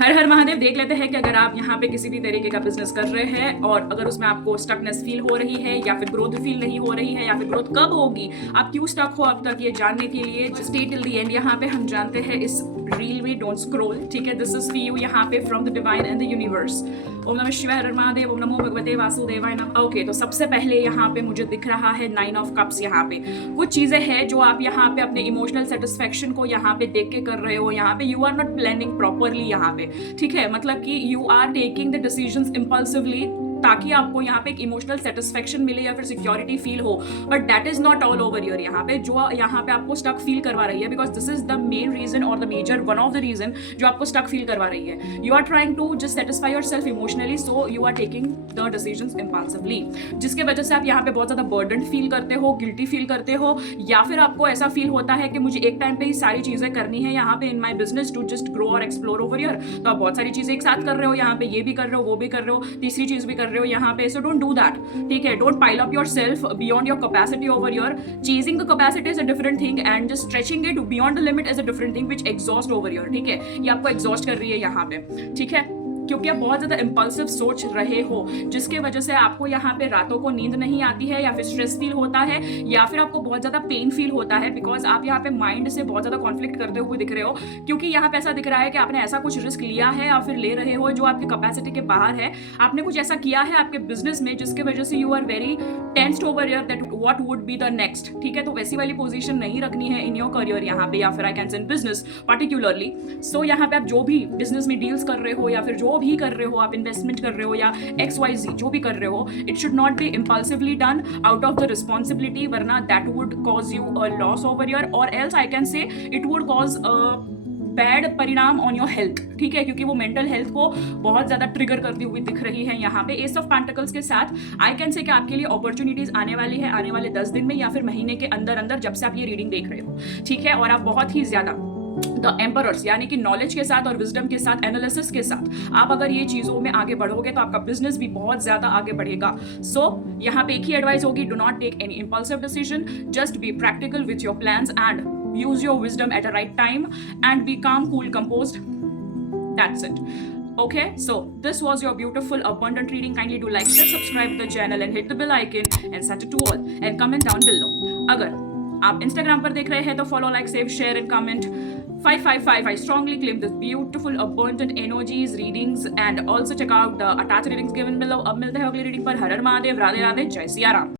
हर हर महादेव। देख लेते हैं कि अगर आप यहाँ पे किसी भी तरीके का बिजनेस कर रहे हैं और अगर उसमें आपको स्टकनेस फील हो रही है या फिर ग्रोथ फील नहीं हो रही है या फिर ग्रोथ कब होगी, आप क्यों स्टक हो अब तक, ये जानने के लिए स्टे टिल द एंड। यहाँ पे हम जानते हैं इस रील में, डोंट स्क्रॉल, ठीक है। दिस इज फॉर यू यहाँ पे from the divine and the universe. Om नमः शिवाय, हर हर महादेव, ओम नमो भगवते वासुदेवाय नमः। ओके, तो सबसे पहले यहाँ पे मुझे दिख रहा है 9 ऑफ कप्स। यहाँ पे कुछ चीजें हैं जो आप यहाँ पे अपने इमोशनल सेटिस्फेक्शन को यहाँ पे देख के कर रहे हो। यहाँ पे you are not planning properly यहाँ पे, ठीक है। मतलब कि you are taking the decisions impulsively ताकि आपको यहाँ पे एक इमोशनल सेटिस्फेक्शन मिले या फिर सिक्योरिटी फील हो, but that is not all over your. यहाँ पे जो यहाँ पे आपको स्टक फील करवा रही है, because this is the main reason और the major one of the reason जो आपको स्टक फील करवा रही है। You are trying to just satisfy yourself emotionally, so you are taking the decisions impulsively, जिसके वजह से आप यहाँ पे बहुत ज्यादा बर्डन फील करते हो, गिल्टी फील करते हो, या फिर आपको ऐसा फील होता है कि मुझे एक टाइम पे ही सारी चीजें करनी है यहाँ पे in my business to just grow और एक्सप्लोर ओवर ईयर। तो आप बहुत सारी चीजें एक साथ कर रहे हो, यहाँ पे ये भी कर रहे हो, वो भी कर रहे हो, तीसरी चीज भी कर रहे हो यहाँ पे। सो डोंट do that, ठीक है। don't pile up yourself beyond your capacity over here. Chasing the capacity is a different thing and just stretching it beyond the limit is a different thing which exhaust over here, ठीक है। ये आपको exhaust कर रही है यहाँ पे, ठीक है, क्योंकि आप बहुत ज्यादा इम्पल्सिव सोच रहे हो, जिसके वजह से आपको यहाँ पे रातों को नींद नहीं आती है या फिर स्ट्रेस फील होता है या फिर आपको बहुत ज्यादा पेन फील होता है, बिकॉज आप यहाँ पे माइंड से बहुत ज्यादा कॉन्फ्लिक्ट करते हुए दिख रहे हो। क्योंकि यहाँ पे ऐसा दिख रहा है कि आपने ऐसा कुछ रिस्क लिया है या फिर ले रहे हो जो आपकी कैपेसिटी के बाहर है। आपने कुछ ऐसा किया है आपके बिजनेस में जिसके वजह से you are very tensed over here that what would be the next, ठीक है। तो वैसी वाली पोजीशन नहीं रखनी है इन योर करियर यहाँ पे, या फिर आई कैन से इन बिजनेस पर्टिकुलरली। सो यहाँ पे आप जो भी बिजनेस में डील्स कर रहे हो या फिर जो भी कर रहे हो, आप इन्वेस्टमेंट कर रहे हो या XYZ जो भी कर रहे हो, it should not be impulsively done out of the responsibility, वरना that would cause you a loss over year, और else I can say it would cause bad परिणाम ऑन योर हेल्थ, ठीक है, क्योंकि वो मेंटल हेल्थ को बहुत ज्यादा ट्रिगर करती हुई दिख रही है यहाँ पे। एस ऑफ पेंटिकल्स के साथ आई कैन से कि आपके लिए अपॉर्चुनिटीज आने वाली है आने वाले 10 दिन में या फिर महीने के अंदर अंदर, जब से आप ये रीडिंग देख रहे हो, ठीक है। और आप बहुत ही ज्यादा द एम्परर्स यानी कि नॉलेज के साथ और विजडम के साथ, एनालिसिस के साथ आप अगर ये चीजों में आगे बढ़ोगे तो आपका बिजनेस भी बहुत ज्यादा आगे बढ़ेगा। सो यहाँ पे एक ही एडवाइस होगी, do not take any impulsive decision, just be practical with your plans and use your wisdom at a right time and be calm, cool, composed. That's it. Okay, so this was your beautiful abundant reading. Kindly do like, share, subscribe the channel and hit the bell icon and set it to all and comment down below. अगर आप Instagram पर देख रहे हैं तो follow, like, save, share and comment 555. I strongly claim this beautiful abundant energies readings and also check out the attached readings given below. अब मिलते हैं अगली रीडिंग पर। हर हर महादेव, राधे राधे, जय सिया राम।